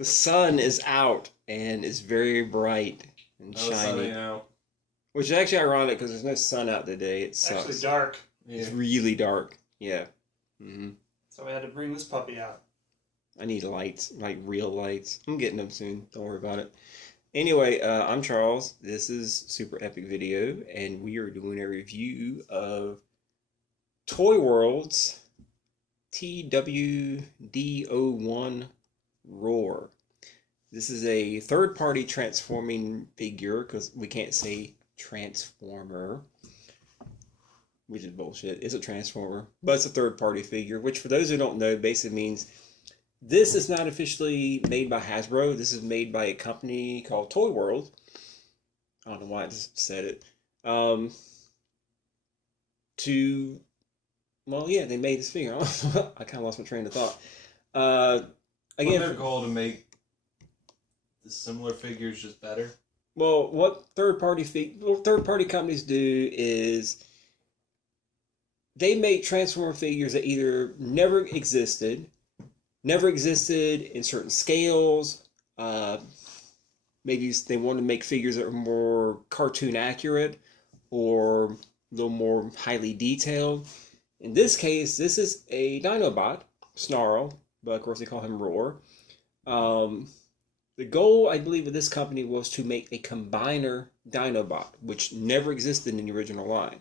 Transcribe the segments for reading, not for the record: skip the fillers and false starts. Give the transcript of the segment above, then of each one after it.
The sun is out and it's very bright and No sunny shiny. out. Which is actually ironic because there's no sun out today. It sucks. Actually dark. Yeah. It's really dark. Yeah. Mm-hmm. So we had to bring this puppy out. I need lights, like real lights. I'm getting them soon. Don't worry about it. Anyway, I'm Charles. This is Super Epic Video, and we are doing a review of Toy World's TWD01 Roar. This is a third-party transforming figure, because we can't say Transformer, which is bullshit. It's a Transformer, but it's a third-party figure, which for those who don't know, basically means this is not officially made by Hasbro. This is made by a company called Toy World. I don't know why I just said it. They made this figure. I kind of lost my train of thought. Again, their goal to make the similar figures just better. Well, what third-party companies do is they make Transformer figures that either never existed in certain scales. Maybe they want to make figures that are more cartoon accurate or a little more highly detailed. In this case, this is a Dinobot, Snarl, but of course they call him Roar. The goal, I believe, of this company was to make a combiner Dinobot, which never existed in the original line.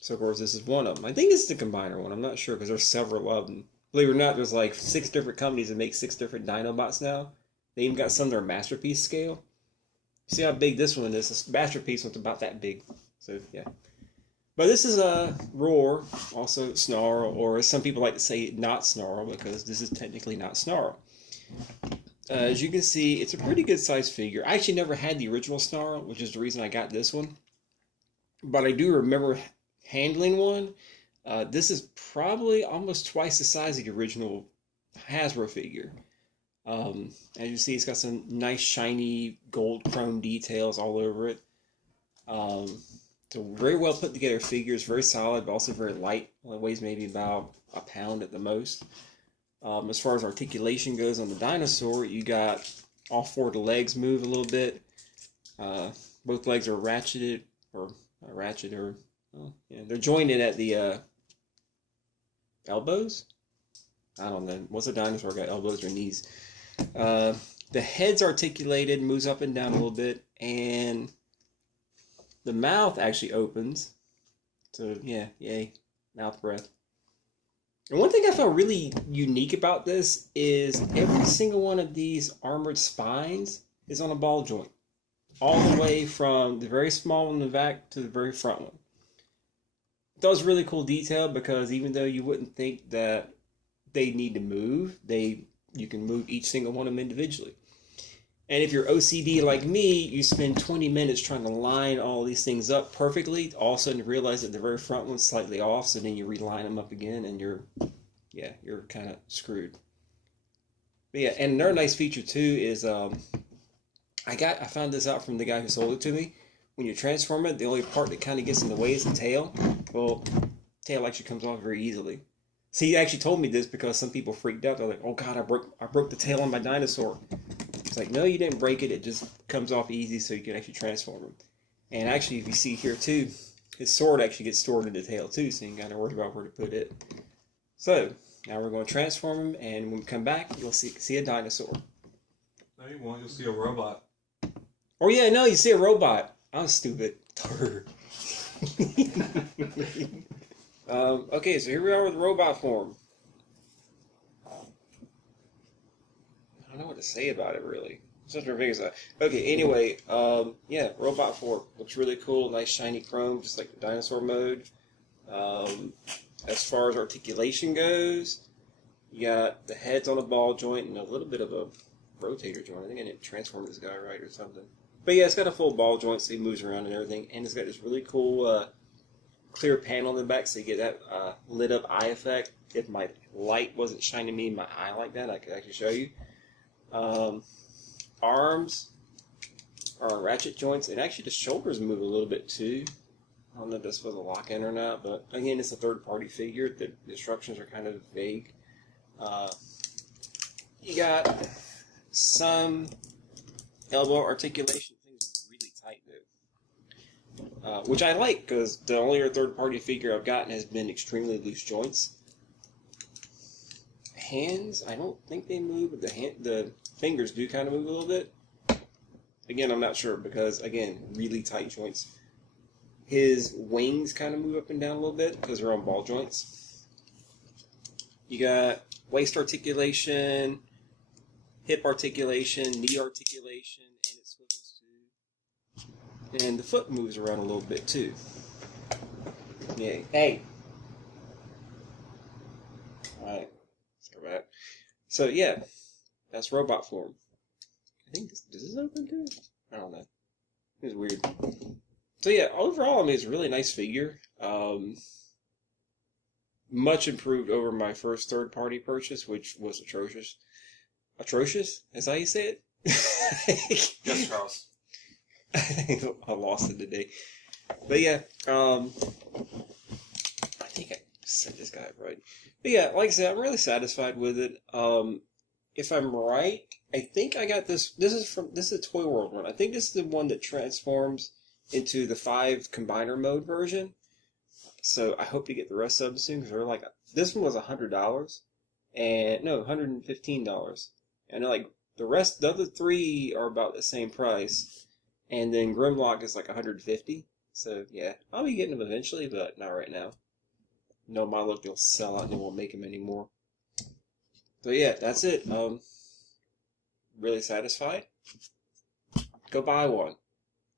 So, of course, this is one of them. I think it's the combiner one. I'm not sure because there's several of them. Believe it or not, there's like 6 different companies that make 6 different Dinobots now. They even got some that are Masterpiece scale. See how big this one is? This Masterpiece one's about that big. So, yeah. But this is a Roar, also Snarl, or as some people like to say, not Snarl, because this is technically not Snarl. As you can see, it's a pretty good sized figure. I actually never had the original Snarl, which is the reason I got this one. But I do remember handling one. This is probably almost twice the size of the original Hasbro figure. As you see, it's got some nice shiny gold chrome details all over it. It's a very well put together figure. It's very solid, but also very light. It weighs maybe about a pound at the most. As far as articulation goes on the dinosaur, you got all 4 of the legs move a little bit. Both legs are ratcheted, they're jointed at the elbows. I don't know. What's a dinosaur got, elbows or knees? The head's articulated, moves up and down a little bit, and the mouth actually opens. So yeah, yay, mouth breath. And one thing I found really unique about this is every single one of these armored spines is on a ball joint. All the way from the very small one in the back to the very front one. That was really cool detail because even though you wouldn't think that they need to move, you can move each single one of them individually. And if you're OCD like me, you spend 20 minutes trying to line all these things up perfectly. All of a sudden you realize that the very front one's slightly off, so then you reline them up again and you're kind of screwed. But yeah, and another nice feature too is I found this out from the guy who sold it to me. When you transform it, the only part that kind of gets in the way is the tail. Well, tail actually comes off very easily. See, he actually told me this because some people freaked out. They're like, "Oh God, I broke the tail on my dinosaur." It's like, no, you didn't break it. It just comes off easy, so you can actually transform him. And actually, if you see here too, his sword actually gets stored in the tail too, so you ain't got to worry about where to put it. So now we're going to transform him, and when we come back, you'll see a dinosaur. No, you won't. You'll see a robot. Oh yeah, no, you see a robot. I'm stupid. Okay, so here we are with robot form. I don't know what to say about it, really. Such a big stuff. Okay, anyway, yeah, robot form. Looks really cool. Nice shiny chrome, just like the dinosaur mode. As far as articulation goes, you got the head's on a ball joint and a little bit of a rotator joint. I think I didn't transform this guy right or something. But yeah, it's got a full ball joint, so he moves around and everything. And it's got this really cool clear panel in the back, so you get that lit up eye effect. If my light wasn't shining me in my eye like that, I could actually show you. Arms are ratchet joints, and actually the shoulders move a little bit too. I don't know if that's supposed to lock in or not, but again, it's a third-party figure. The instructions are kind of vague. You got some elbow articulation. Things really tight though, which I like because the only other third-party figure I've gotten has been extremely loose joints. Hands, I don't think they move, but the fingers do kind of move a little bit. Again, I'm not sure because, again, really tight joints. His wings kind of move up and down a little bit because they're on ball joints. You got waist articulation, hip articulation, knee articulation, and it swivels too. And the foot moves around a little bit too. Yeah. Hey! Alright. Back. So yeah, that's robot form. I think does this open too? I don't know. It's weird. So yeah, overall, I mean, it's a really nice figure. Much improved over my first third-party purchase, which was atrocious. Atrocious? Is that how you say it? Yes, Charles. I lost it today. But yeah, I think I said this guy right. But yeah, like I said, I'm really satisfied with it. If I'm right, I think I got this. This is a Toy World one. I think this is the one that transforms into the 5 combiner mode version. So I hope to get the rest of them soon because they're like, this one was $100 and no, $115, and like the other 3 are about the same price, and then Grimlock is like $150. So yeah, I'll be getting them eventually, but not right now. No, my look, they'll sell out and they won't make them anymore. So yeah, that's it. Really satisfied. Go buy one.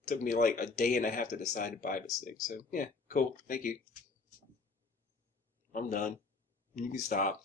Took me like a day and a half to decide to buy this thing. So yeah, cool. Thank you. I'm done. You can stop.